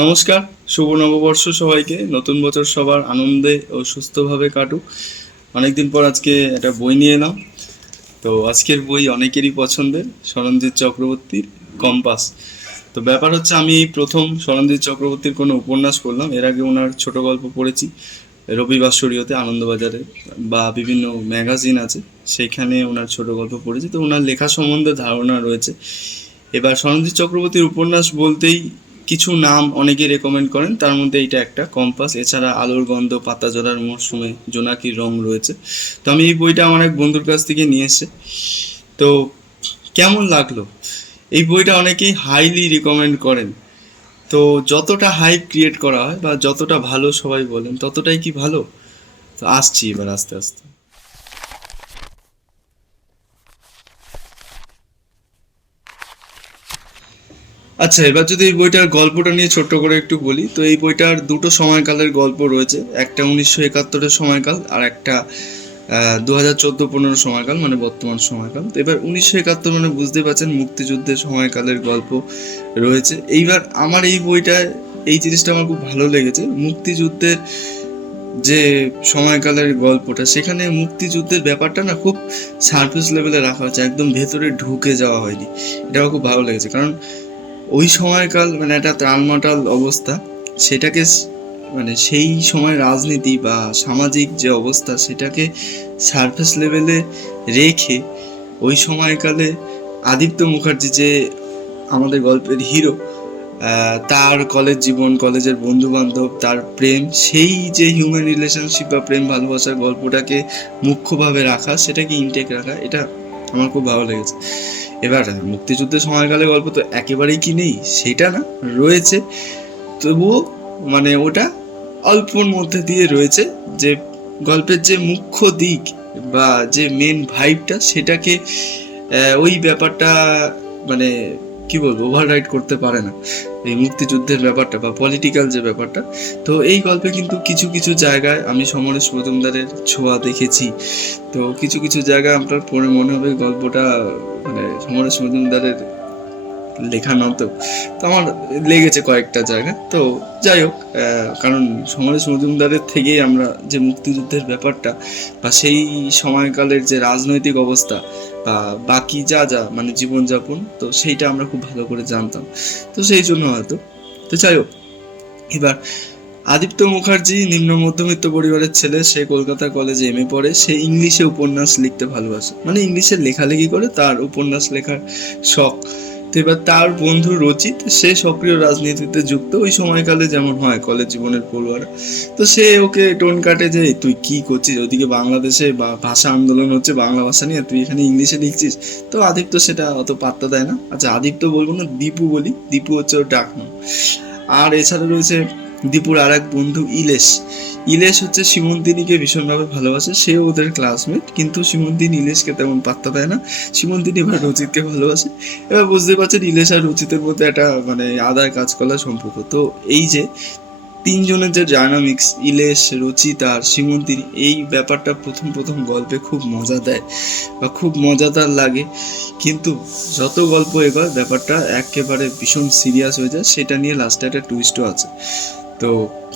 নমস্কার, শুভ নববর্ষ সবাইকে। নতুন বছর সবার আনন্দে ও সুস্থভাবে কাটুক। অনেকদিন পর আজকে একটা বই নিয়ে এলাম। তো আজকের বই অনেকেরই পছন্দের, শরণজিৎ চক্রবর্তীর কম্পাস। তো ব্যাপার হচ্ছে, আমি এই প্রথম শরণজিৎ চক্রবর্তীর কোনো উপন্যাস পড়লাম। এর আগে ওনার ছোট গল্প পড়েছি রবিবাসরীয়তে, আনন্দবাজারে, বা বিভিন্ন ম্যাগাজিন আছে সেইখানে ওনার ছোট গল্প পড়েছি। তো ওনার লেখা সম্বন্ধে ধারণা রয়েছে। এবার সরঞ্জিৎ চক্রবর্তীর উপন্যাস বলতেই কিছু নাম অনেকে রেকমেন্ড করেন, তার মধ্যে এইটা একটা, কম্পাস। এছাড়া আলোর গন্ধ, পাতা ঝরার মরশুমে, জোনাকির রং রয়েছে। তো আমি এই বইটা আমার এক বন্ধুর কাছ থেকে নিয়ে এসে, তো কেমন লাগলো এই বইটা, অনেকেই হাইলি রিকমেন্ড করেন। তো যতটা হাইপ ক্রিয়েট করা হয় বা যতটা ভালো সবাই বলেন, ততটাই কি ভালো? তো আসছি এবার আস্তে আস্তে। আচ্ছা, এবার যদি এই বইটার গল্পটা নিয়ে ছোট্ট করে একটু বলি, তো এই বইটার দুটো সময়কালের গল্প রয়েছে। একটা 1971-এর সময়কাল, আর একটা 2014-15 সময়কাল, মানে বর্তমান সময়কাল। তো এবার 1971 মানে বুঝতে পারছেন, মুক্তিযুদ্ধের সময়কালের গল্প রয়েছে। এইবার আমার এই বইটায় এই জিনিসটা আমার খুব ভালো লেগেছে, মুক্তিযুদ্ধের যে সময়কালের গল্পটা, সেখানে মুক্তিযুদ্ধের ব্যাপারটা না খুব সারফেস লেভেলে রাখা হয়েছে, একদম ভেতরে ঢুকে যাওয়া হয়নি। এটা আমার খুব ভালো লেগেছে, কারণ ওই সময়কাল মানে একটা ত্রালমাটাল অবস্থা, সেটাকে মানে সেই সময় রাজনীতি বা সামাজিক যে অবস্থা, সেটাকে সারফেস লেভেলে রেখে ওই সময়কালে আদিত্য মুখার্জি, যে আমাদের গল্পের হিরো, তার কলেজ জীবন, কলেজের বন্ধু বান্ধব, তার প্রেম, সেই যে হিউম্যান রিলেশনশিপ বা প্রেম ভালোবাসার গল্পটাকে মুখ্যভাবে রাখা, সেটাকে ইনটেক রাখা, এটা আমার খুব ভালো লেগেছে। এবার মুক্তিযুদ্ধের সময়কালে গল্প তো একেবারেই কি নেই সেটা না, রয়েছে, তবুও মানে ওটা অল্পর মধ্যে দিয়ে রয়েছে। যে গল্পের যে মুখ্য দিক বা যে মেন ভাইবটা, সেটাকে ওই ব্যাপারটা মানে কি বলবো, ওভাররাইড করতে পারে না এই মুক্তিযুদ্ধের ব্যাপারটা বা পলিটিক্যাল যে ব্যাপারটা। তো এই গল্পে কিন্তু কিছু কিছু জায়গায় আমি সমরেশ মজুমদারের ছোঁয়া দেখেছি। তো কিছু কিছু জায়গায় আপনার পড়ে মনে হবে গল্পটা মানে সমরেশ মজুমদারের লেখা নতো। তো আমার লেগেছে কয়েকটা জায়গা। তো যাই হোক, কারণ সমরেশ মজুমদারের থেকেই আমরা যে মুক্তিযুদ্ধের ব্যাপারটা বা সেই সময়কালের যে রাজনৈতিক অবস্থা বা বাকি যা যা মানে জীবনযাপন, তো সেইটা আমরা খুব ভালো করে জানতাম। তো সেই জন্য হয়তো। তো যাই হোক, এবার আদিত্য মুখার্জি নিম্ন মধ্যবিত্ত পরিবারের ছেলে। সে কলকাতা কলেজে এমএ পড়ে। সে ইংলিশে উপন্যাস লিখতে ভালোবাসে, মানে ইংলিশে লেখালেখি করে, তার উপন্যাস লেখার শখ। তো এবার তার বন্ধু রচিত, সে সক্রিয় রাজনীতিতে যুক্ত, ওই সময়কালে যেমন হয় কলেজ জীবনের পড়ুয়ারা। তো সে ওকে টোন কাটে যে, তুই কি করছিস ওদিকে, বাংলাদেশে বা ভাষা আন্দোলন হচ্ছে বাংলা ভাষা নিয়ে, তুই এখানে ইংলিশে লিখছিস। তো আদিত্য সেটা অত পাত্তা দেয় না। আচ্ছা, আদিত্য বলবো না, দীপু বলি, দীপু হচ্ছে ওর ডাকনাম। আর এছাড়া রয়েছে দীপুর আর এক বন্ধু ইলেশ। ইলেশ হচ্ছে সীমন্তিনীকে ভীষণভাবে ভালোবাসে, সে ওদের ক্লাসমেট, কিন্তু সীমন্তিনী ইলেশকে তেমন পাত্তা দেয় না। সীমন্তিনী এবার রচিতকে ভালোবাসে। এবার বুঝতে পারছেন ইলেশ আর রচিতের মধ্যে একটা মানে আদার কাজকলার সম্পর্ক। তো এই যে তিনজনের যে ডায়নামিক্স, ইলেশ, রচিত আর সীমন্তিনী, এই ব্যাপারটা প্রথম প্রথম গল্পে খুব মজা দেয় বা খুব মজাদার লাগে। কিন্তু যত গল্প এবার ব্যাপারটা একেবারে ভীষণ সিরিয়াস হয়ে যায়, সেটা নিয়ে লাস্টে একটা টুইস্টও আছে। তো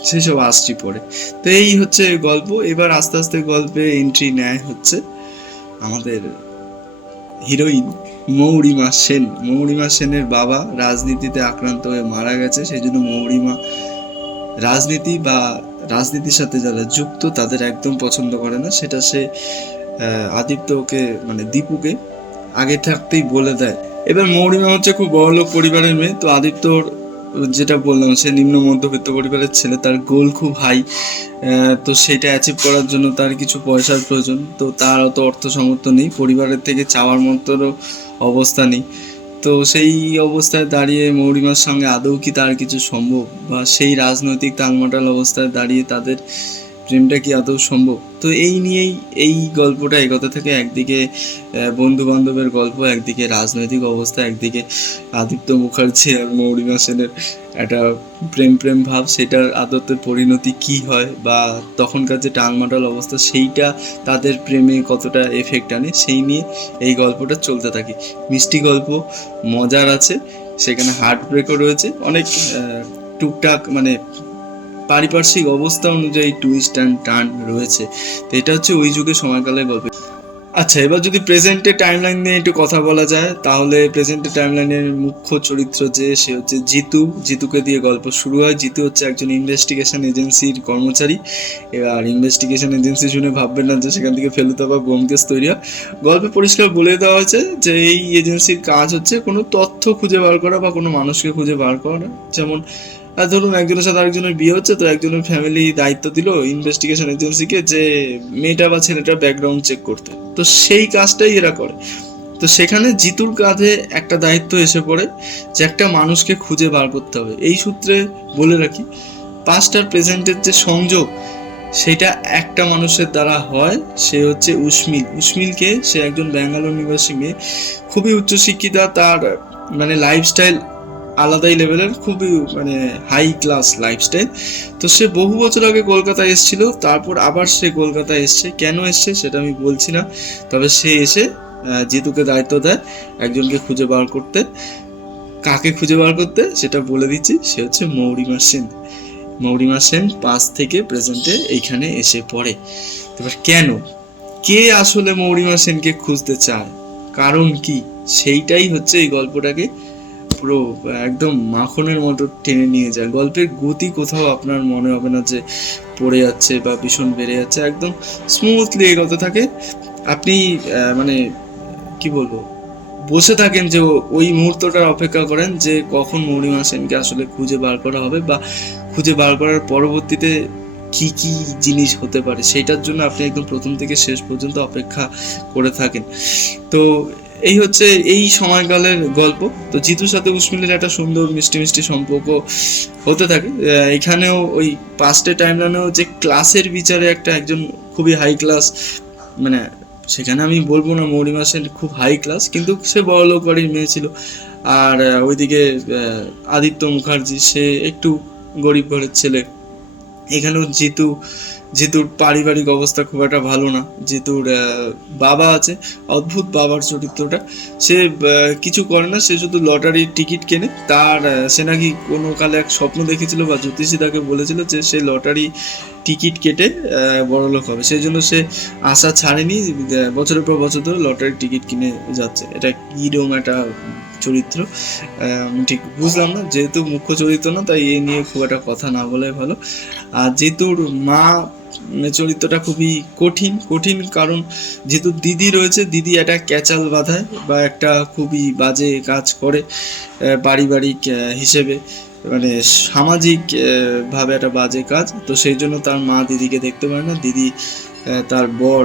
সেসব আসছি পরে। তো এই হচ্ছে গল্প। এবার আস্তে আস্তে গল্পে এন্ট্রি নেয় হচ্ছে আমাদের হিরোইন মৌরিমা সেন। মৌরিমা সেনের বাবা রাজনীতিতে আক্রান্ত হয়ে মারা গেছে, সেই জন্য মৌরিমা রাজনীতি বা রাজনীতির সাথে যারা যুক্ত তাদের একদম পছন্দ করে না। সেটা সে আদিত্যকে মানে দীপুকে আগে থাকতেই বলে দেয়। এবার মৌরিমা হচ্ছে খুব বড়লোক পরিবারের মেয়ে। তো আদিত্যর, যেটা বললাম, সে নিম্ন মধ্যবিত্ত পরিবারের ছেলে, তার গোল খুব হাই। তো সেটা অ্যাচিভ করার জন্য তার কিছু পয়সার প্রয়োজন। তো তার অত অর্থ সামর্থ্য নেই, পরিবারের থেকে চাওয়ার মতোরও অবস্থা নেই। তো সেই অবস্থায় দাঁড়িয়ে মৌরিমার সঙ্গে আদৌ কি তার কিছু সম্ভব, বা সেই রাজনৈতিক টালমাটাল অবস্থায় দাঁড়িয়ে তাদের প্রেমটা কি আদৌ সম্ভব? তো এই নিয়েই এই গল্পটা এগোতে থাকে। একদিকে বন্ধু বান্ধবের গল্প, একদিকে রাজনৈতিক অবস্থা, একদিকে আদিত্য মুখার্জি আর মৌরিমা সেনের একটা প্রেম প্রেম ভাব, সেটার আদতে পরিণতি কি হয়, বা তখনকার যে টালমাটাল অবস্থা সেইটা তাদের প্রেমে কতটা এফেক্ট আনে, সেই নিয়ে এই গল্পটা চলতে থাকে। মিষ্টি গল্প, মজার আছে, সেখানে হার্ট ব্রেকও রয়েছে, অনেক টুকটাক মানে পারিপার্শ্বিক অবস্থা অনুযায়ী টুইস্ট অ্যান্ড টার্ন রয়েছে। তো এটা হচ্ছে ওই যুগের সময়কালের গল্প। আচ্ছা, এবার যদি প্রেজেন্টের টাইমলাইন নিয়ে একটু কথা বলা যায়, তাহলে প্রেজেন্টের টাইমলাইনের মুখ্য চরিত্র সে হচ্ছে জিতু। জিতুকে দিয়ে গল্প শুরু হয়। জিতু হচ্ছে একজন ইনভেস্টিগেশন এজেন্সির কর্মচারী। এবার ইনভেস্টিগেশন এজেন্সি শুনে ভাববেন না যে সেখান থেকে ফেলুদা বা ব্যোমকেশ তৈরি হয়। গল্পে পরিষ্কার বলে দেওয়া হয়েছে যে এই এজেন্সির কাজ হচ্ছে কোনো তথ্য খুঁজে বার করা বা কোনো মানুষকে খুঁজে বার করা। যেমন ধরুন একজনের সাথে আরেকজনের বিয়ে হচ্ছে, তো একজনের ফ্যামিলি দায়িত্ব দিল ইনভেস্টিগেশন এজেন্সিকে যে মেয়েটা বা ছেলেটার ব্যাকগ্রাউন্ড চেক করতে, তো সেই কাজটাই এরা করে। তো সেখানে জিতুর কাঁধে একটা দায়িত্ব এসে পড়ে যে একটা মানুষকে খুঁজে বার করতে হবে। এই সূত্রে বলে রাখি, পাস্ট আর প্রেজেন্টের যে সংযোগ সেটা একটা মানুষের দ্বারা হয়, সে হচ্ছে উসমিল। উসমিলকে, সে একজন ব্যাঙ্গালোর নিবাসী মেয়ে, খুবই উচ্চশিক্ষিতা, তার মানে লাইফস্টাইল আলাদাই লেভেলের, খুবই মানে হাই ক্লাস লাইফস্টাইল। তো সে বহু বছর আগে কলকাতায় এসেছিল, তারপর আবার সে কলকাতায় এসছে। কেন এসছে সেটা আমি বলছি না, তবে সে এসে জিতুকে দায়িত্ব দেয় একজনকে খুঁজে বার করতে। কাকে খুঁজে বার করতে সেটা বলে দিচ্ছি, সে হচ্ছে মৌরিমা সেন। মৌরিমা সেন পাস্ট থেকে প্রেজেন্টে এইখানে এসে পড়ে। এবার কেন, কে আসলে মৌরিমা সেনকে খুঁজতে চায়, কারণ কি, সেইটাই হচ্ছে এই গল্পটাকে পুরো একদম মাখনের মতো টেনে নিয়ে যায়। গল্পের গতি কোথাও আপনার মনে হবে না যে পড়ে যাচ্ছে বা ভীষণ বেড়ে যাচ্ছে, একদম স্মুথলি এগোতে থাকে। আপনি মানে কি বলবো, বসে থাকেন যে ওই মুহূর্তটার অপেক্ষা করেন যে কখন মৌরিমা সেনকে আসলে খুঁজে বার করা হবে, বা খুঁজে বার করার পরবর্তীতে কি কি জিনিস হতে পারে, সেটার জন্য আপনি একদম প্রথম থেকে শেষ পর্যন্ত অপেক্ষা করে থাকেন। তো এই হচ্ছে এই সময়কালের গল্প। তো জিতুর সাথে উসমিলের একটা সুন্দর মিষ্টি মিষ্টি সম্পর্ক হতে থাকে। এখানেও ওই পাস্টের টাইমলাইনেও যে ক্লাসের বিচারে একজন খুবই হাই ক্লাস, মানে সেখানে আমি বলবো না মৌরিমা সেন খুব হাই ক্লাস, কিন্তু সে বড়লোক বাড়ির মেয়ে ছিল। আর ওইদিকে আদিত্য মুখার্জি, সে একটু গরিব ঘরের ছেলে। এখানেও জিতুর পারিবারিক অবস্থা খুব একটা ভালো না। জিতুর বাবা আছে, অদ্ভুত বাবার চরিত্রটা। সে কিছু করে না, সে শুধু লটারির টিকিট কেনে। তার সে নাকি কোনো কালে এক স্বপ্ন দেখেছিল বা জ্যোতিষী তাকে বলেছিল যে সে লটারি টিকিট কেটে বড়লোক হবে, সেই জন্য সে আশা ছাড়েনি, বছরের পর বছর ধরে লটারির টিকিট কিনে যাচ্ছে। এটা কীরকম একটা চরিত্র আমি ঠিক বুঝলাম না, যেহেতু মুখ্য চরিত্র না, তাই এই নিয়ে খুব একটা কথা না বলাই ভালো। আর জিতুর মা চরিত্রটা খুবই কঠিন, কারণ যেহেতু দিদি রয়েছে, দিদি একটা ক্যাচাল বাঁধায় বা একটা খুবই বাজে কাজ করে পারিবারিক হিসেবে, মানে সামাজিক ভাবে একটা বাজে কাজ। তো সেই জন্য তার মা দিদিকে দেখতে পারে না। দিদি তার বর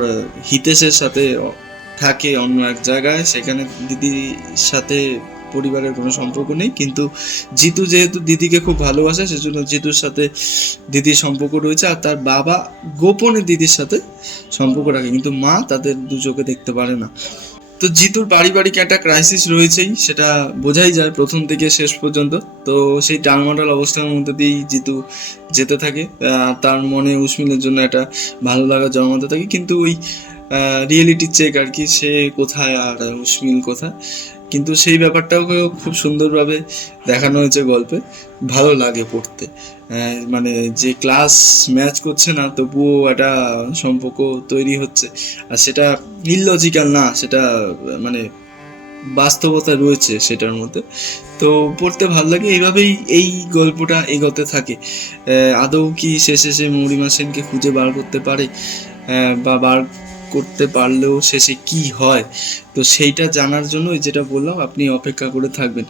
হিতেশের সাথে থাকে অন্য এক জায়গায়, সেখানে দিদির সাথে পরিবারের কোনো সম্পর্ক নেই। কিন্তু জিতু যেহেতু দিদিকে খুব ভালোবাসে, সেজন্য জিতুর সাথে দিদির সম্পর্ক রয়েছে। আর তার বাবা গোপনে দিদির সাথে সম্পর্ক রাখে, কিন্তু মা তাদের দু চোখে দেখতে পারে না। তো জিতুর পারিবারিক একটা ক্রাইসিস রয়েছেই, সেটা বোঝাই যায় প্রথম থেকে শেষ পর্যন্ত। তো সেই টালমাটাল অবস্থার মধ্যে দিয়েই জিতু যেতে থাকে। তার মনে উসমিলের জন্য একটা ভালো লাগা জন্মাতে থাকে, কিন্তু ওই রিয়েলিটি চেক আর কি, সে কোথায় আর উসমিল কোথায়। কিন্তু সেই ব্যাপারটাও খুব সুন্দরভাবে দেখানো হয়েছে গল্পে, ভালো লাগে পড়তে। মানে যে ক্লাস ম্যাচ করছে না, তবুও একটা সম্পর্ক তৈরি হচ্ছে, আর সেটা ইললজিক্যাল না, সেটা মানে বাস্তবতা রয়েছে সেটার মধ্যে। তো পড়তে ভালো লাগে। এইভাবেই এই গল্পটা এগোতে থাকে। আদৌ কি শেষে সে মৌরিমা সেনকে খুঁজে বার করতে পারে, বা বার করতে পারলেও শেষে কি হয়, তো সেইটা জানার জন্য যেটা বললাম, আপনি অপেক্ষা করে থাকবেন।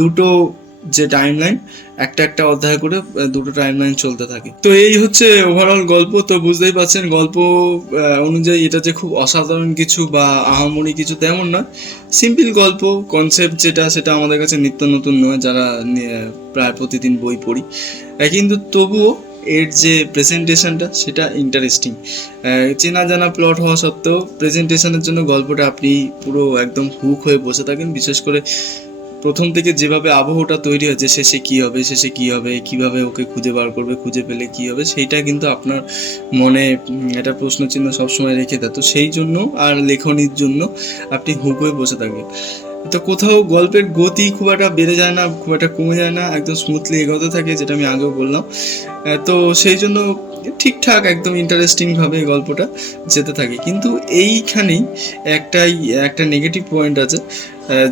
দুটো যে টাইমলাইন, একটা অধ্যায় করে দুটো টাইমলাইন চলতে থাকে। তো এই হচ্ছে ওভারঅল গল্প। তো বুঝতেই পারছেন গল্প অনুযায়ী এটা যে খুব অসাধারণ কিছু বা আহামরি কিছু তেমন নয়, সিম্পল গল্প। কনসেপ্ট যেটা, সেটা আমাদের কাছে নিত্য নতুন নয় যারা প্রায় প্রতিদিন বই পড়ি, কিন্তু তবুও এর যে প্রেজেন্টেশনটা সেটা ইন্টারেস্টিং। চেনা জানা প্লট হওয়া সত্ত্বেও প্রেজেন্টেশনের জন্য গল্পটা আপনি পুরো একদম হুক হয়ে বসে থাকেন। বিশেষ করে প্রথম থেকে যেভাবে আবহটা তৈরি হয়েছে, শেষে কী হবে, কীভাবে ওকে খুঁজে বার করবে, খুঁজে পেলে কী হবে, সেইটা কিন্তু আপনার মনে একটা প্রশ্নচিহ্ন সবসময় রেখে দেয়। তো সেই জন্য আর লেখনির জন্য আপনি হুক হয়ে বসে থাকবেন। তো কোথাও গল্পের গতি খুব একটা বেড়ে যায় না, খুব একটা কমে যায় না, একদম স্মুথলি এগোতে থাকে, যেটা আমি আগেও বললাম। তো সেই জন্য ঠিকঠাক একদম ইন্টারেস্টিংভাবে গল্পটা যেতে থাকে। কিন্তু এইখানেই একটা নেগেটিভ পয়েন্ট আছে,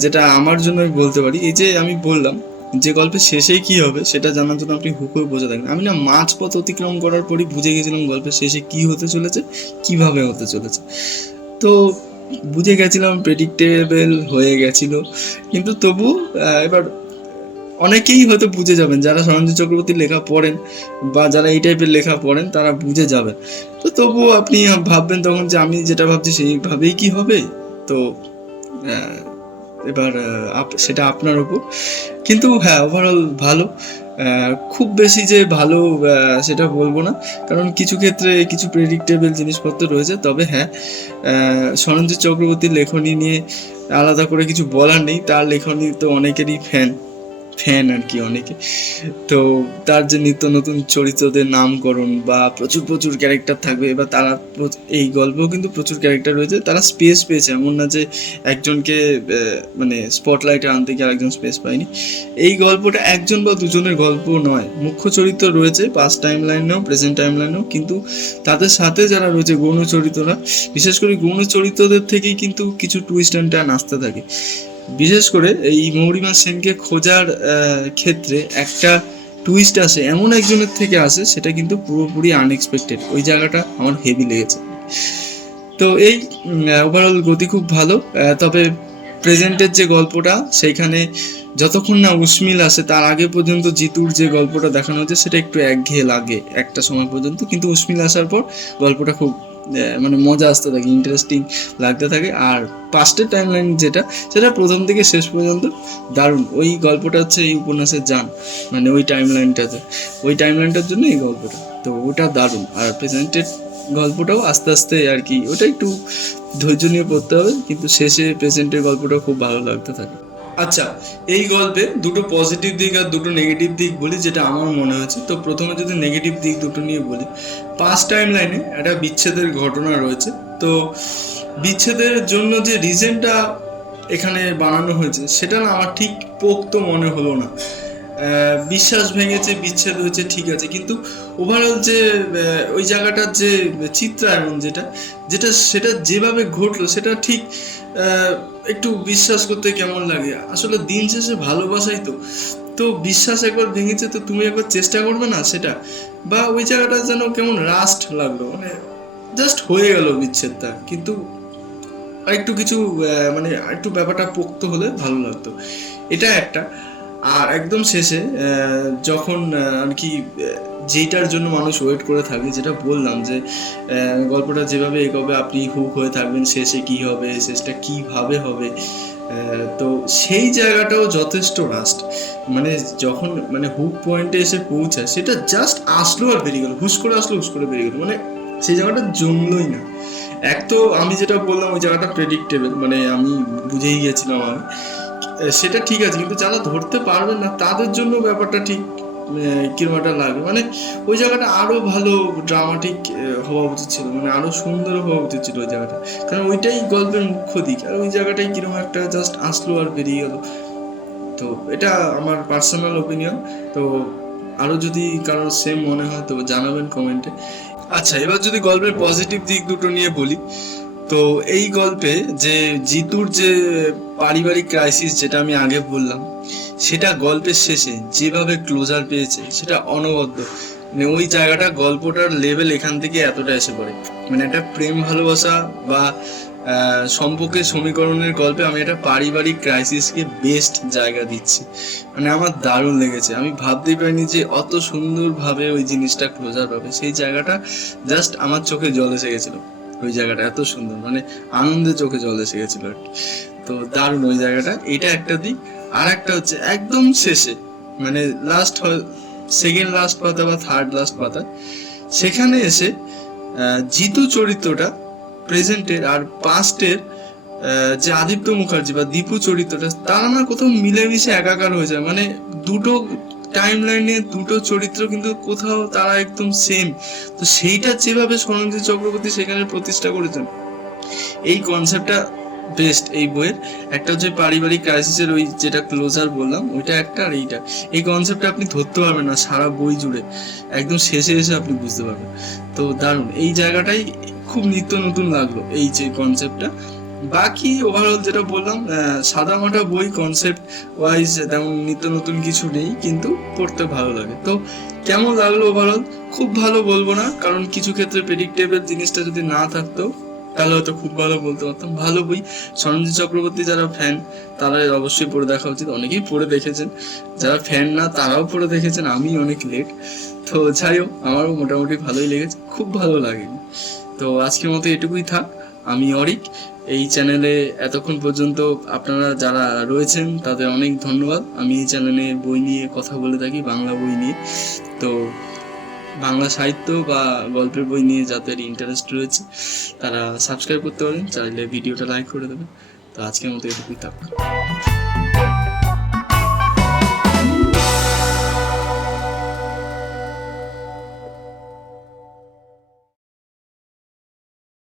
যেটা আমার জন্য আমি বলতে পারি। এই যে আমি বললাম যে গল্পের শেষেই কী হবে সেটা জানার জন্য আপনি হুক হয়ে বসে থাকেন। আমি না মাঝপথ অতিক্রম করার পরই বুঝে গেছিলাম গল্পের শেষে কী হতে চলেছে, কীভাবে হতে চলেছে। তো বুঝে গেছিলাম, প্রেডিক্টেবল হয়ে গেছিলো। কিন্তু তবু এবার অনেকেই হয়তো বুঝে যাবেন, যারা সরঞ্জিৎ চক্রবর্তীর লেখা পড়েন বা যারা এই টাইপের লেখা পড়েন তারা বুঝে যাবেন। তো তবুও আপনি ভাববেন তখন যে আমি যেটা ভাবছি সেইভাবেই কি হবে। তো আহ, এবার সেটা আপনার উপর। কিন্তু হ্যাঁ, ওভারঅল ভালো। খুব বেশি যে ভালো সেটা বলবো না, কারণ কিছু ক্ষেত্রে কিছু প্রেডিক্টেবল জিনিসপত্র রয়েছে। তবে হ্যাঁ, সরঞ্জিৎ চক্রবর্তীর লেখনী নিয়ে আলাদা করে কিছু বলার নেই। তার লেখনী তো অনেকেরই ফ্যান আর কি, অনেকে। তো তার যে নিত্য নতুন চরিত্রদের নামকরণ বা প্রচুর প্রচুর ক্যারেক্টার থাকবে, এবার তারা এই গল্পেও কিন্তু প্রচুর ক্যারেক্টার রয়েছে, তারা স্পেস পেয়েছে। এমন না যে একজনকে মানে স্পটলাইটে আনতে গিয়ে আরেকজন স্পেস পায়নি। এই গল্পটা একজন বা দুজনের গল্প নয়, মুখ্য চরিত্র রয়েছে পাস্ট টাইম লাইনেও প্রেজেন্ট টাইম লাইনেও, কিন্তু তাদের সাথে যারা রয়েছে গৌণ চরিত্ররা, বিশেষ করে গৌণ চরিত্রদের থেকেই কিন্তু কিছু টুইস্ট অ্যান্ড টার্ন আসতে থাকে। বিশেষ করে এই মৌরিমা সেনকে খোঁজার ক্ষেত্রে একটা টুইস্ট আসে, এমন একজনের থেকে আসে, সেটা কিন্তু পুরোপুরি আনএক্সপেক্টেড। ওই জায়গাটা আমার হেভি লেগেছে। তো এই ওভারঅল গতি খুব ভালো। তবে প্রেজেন্টের যে গল্পটা, সেইখানে যতক্ষণ না উসমিল আসে তার আগে পর্যন্ত জিতুর যে গল্পটা দেখানো হচ্ছে সেটা একটু একঘেয়ে লাগে একটা সময় পর্যন্ত। কিন্তু উসমিল আসার পর গল্পটা খুব মানে মজা আসতে থাকে, ইন্টারেস্টিং লাগতে থাকে। আর পাস্টের টাইমলাইন যেটা, সেটা প্রথম থেকে শেষ পর্যন্ত দারুণ। ওই গল্পটা হচ্ছে এই উপন্যাসের জান, মানে ওই টাইমলাইনটার জন্য এই গল্পটা, তো ওটা দারুণ। আর প্রেজেন্টেড গল্পটাও আস্তে আস্তে আর কি, ওটা একটু ধৈর্য নিয়ে পড়তে হবে, কিন্তু শেষে প্রেজেন্টের গল্পটাও খুব ভালো লাগতে থাকে। আচ্ছা, এই গল্পে দুটো পজিটিভ দিক আর দুটো নেগেটিভ দিক বলি, যেটা আমার মনে হয়েছে। তো প্রথমে যদি নেগেটিভ দিক দুটো নিয়ে বলি, পাস্ট টাইম লাইনে একটা বিচ্ছেদের ঘটনা রয়েছে। তো বিচ্ছেদের জন্য যে রিজনটা এখানে বানানো হয়েছে সেটা না আমার ঠিক পোক্ত মনে হলো না। বিশ্বাস ভেঙেছে, বিচ্ছেদ হয়েছে, ঠিক আছে, কিন্তু ওভারঅল যে ওই জায়গাটার যে চিত্রায়ন যেটা যেটা সেটা যেভাবে ঘটলো সেটা ঠিক একটু বিশ্বাস করতে কেমন লাগে। আসলে দিন শেষে ভালোবাসাই তো। তো বিশ্বাস একবার ভেঙেছে, তো তুমি একবার চেষ্টা করবে না সেটা, বা ওই জায়গাটা যেন কেমন রাস্ট লাগলো, মানে জাস্ট হয়ে গেল বিচ্ছেদটা, কিন্তু আরেকটু কিছু মানে আরেকটু ব্যাপারটা পোক্ত হলে ভালো লাগতো। এটা একটা। আর একদম শেষে যখন আর কি যেটার জন্য মানুষ ওয়েট করে থাকে, যেটা বললাম যে গল্পটা যেভাবে এগোবে আপনি হুক হয়ে থাকবেন, শেষে কি হবে, শেষটা কিভাবে হবে। তো সেই জায়গাটাও যথেষ্ট রাস্ট, মানে যখন মানে হুক পয়েন্টে এসে পৌঁছায়, সেটা জাস্ট আসলো আর বেরিয়ে গেলো, হুশ করে আসলো, হুশ করে বেরিয়ে গেলো, মানে সেই জায়গাটা জমলোই না। এক তো আমি যেটা বললাম ওই জায়গাটা প্রেডিক্টেবল, মানে আমি বুঝেই গেছিলাম আমি, সেটা ঠিক আছে, কিন্তু যারা ধরতে পারবেন না তাদের জন্য ব্যাপারটা ঠিক কিরকম একটা লাগে। মানে ওই জায়গাটা আরো ভালো ড্রামাটিক হওয়া উচিত ছিল, মানে আরো সুন্দর হওয়া উচিত ছিল ওই জায়গাটা, কারণ ওইটাই গল্পের মুখ্য দিক। আর ওই জায়গাটাই কিরকম একটা জাস্ট আসলো আর বেরিয়ে গেল। তো এটা আমার পার্সোনাল ওপিনিয়ন। তো আরো যদি কারোর সেম মনে হয় তো জানাবেন কমেন্টে। আচ্ছা, এবার যদি গল্পের পজিটিভ দিক দুটো নিয়ে বলি, তো এই গল্পে যে জিতুর যে পারিবারিক ক্রাইসিস, যেটা আমি আগে বললাম, সেটা গল্পের শেষে যেভাবে ক্লোজার পেয়েছে সেটা অনবদ্য। মানে ওই জায়গাটা, গল্পটার লেভেল এখান থেকে এতটা এসে পড়ে, মানে একটা প্রেম ভালোবাসা বা সম্পর্কের সমীকরণের গল্পে আমি একটা পারিবারিক ক্রাইসিসকে বেস্ট জায়গা দিচ্ছি। মানে আমার দারুণ লেগেছে, আমি ভাবতেই পারিনি যে অত সুন্দরভাবে ওই জিনিসটা ক্লোজার পাবে। সেই জায়গাটা জাস্ট আমার চোখে জল এসে গেছিলো। ওই জায়গাটা এত সুন্দর, মানে আনন্দে চোখে জল এসে গেছিলো আর কি। তো দারুণ ওই জায়গাটা, এটা একটা দিক। আর একটা হচ্ছে একদম শেষে, মানে লাস্ট সেকেন্ড লাস্ট পাতা বা থার্ড লাস্ট পাতা, সেখানে এসে জিতু চরিত্রটা প্রেজেন্টের আর পাস্টের যে আদিত্য মুখার্জি বা দীপু চরিত্রটা, তারা না কোথাও মিলেমিশে একাকার হয়ে যায়। মানে দুটো টাইম লাইনে দুটো চরিত্র কিন্তু কোথাও তারা একদম সেম। তো সেইটা যেভাবে সরঞ্জিৎ চক্রবর্তী সেখানে প্রতিষ্ঠা করেছেন, এই কনসেপ্টটা বেস্ট এই বইয়ের। একটা হচ্ছে পারিবারিক ক্রাইসিসের ওই যেটা ক্লোজার বললাম ওইটা একটা, আর এইটা, এই কনসেপ্টটা আপনি ধরতে পারবেন না সারা বই জুড়ে, একদম শেষে এসে আপনি বুঝতে পারবেন। তো দারুণ, এই জায়গাটাই খুব নিত্য নতুন লাগলো এই যে কনসেপ্টটা। বাকি ওভারঅল যেটা বললাম, সাদা মাটা বই, কনসেপ্ট ওয়াইজ তেমন নিত্য নতুন কিছু নেই, কিন্তু পড়তে ভালো লাগে। তো কেমন লাগলো ওভারঅল? খুব ভালো বলবো না, কারণ কিছু ক্ষেত্রে প্রেডিক্টেবল জিনিসটা যদি না থাকতো তাহলে হয়তো খুব ভালো বলতে পারতাম। ভালো বই, সরঞ্জিৎ চক্রবর্তী যারা ফ্যান তারা অবশ্যই পড়ে দেখা উচিত। অনেকেই পড়ে দেখেছেন, যারা ফ্যান না তারাও পড়ে দেখেছেন, আমি অনেক লেট। তো যাই হোক, আমারও মোটামুটি ভালোই লেগেছে, খুব ভালো লাগেনি। তো আজকের মতো এটুকুই থাক। আমি অরিক। এই চ্যানেলে এতক্ষণ পর্যন্ত আপনারা যারা রয়েছেন তাদের অনেক ধন্যবাদ। আমি এই চ্যানেলে বই নিয়ে কথা বলে থাকি, বাংলা বই নিয়ে। তো বাংলা সাহিত্য বা গল্পের বই নিয়ে যাদের ইন্টারেস্ট রয়েছে তারা সাবস্ক্রাইব করতে পারেন, চাইলে ভিডিওটা লাইক করে দেবেন। তো আজকের মতো এটুকুই থাক।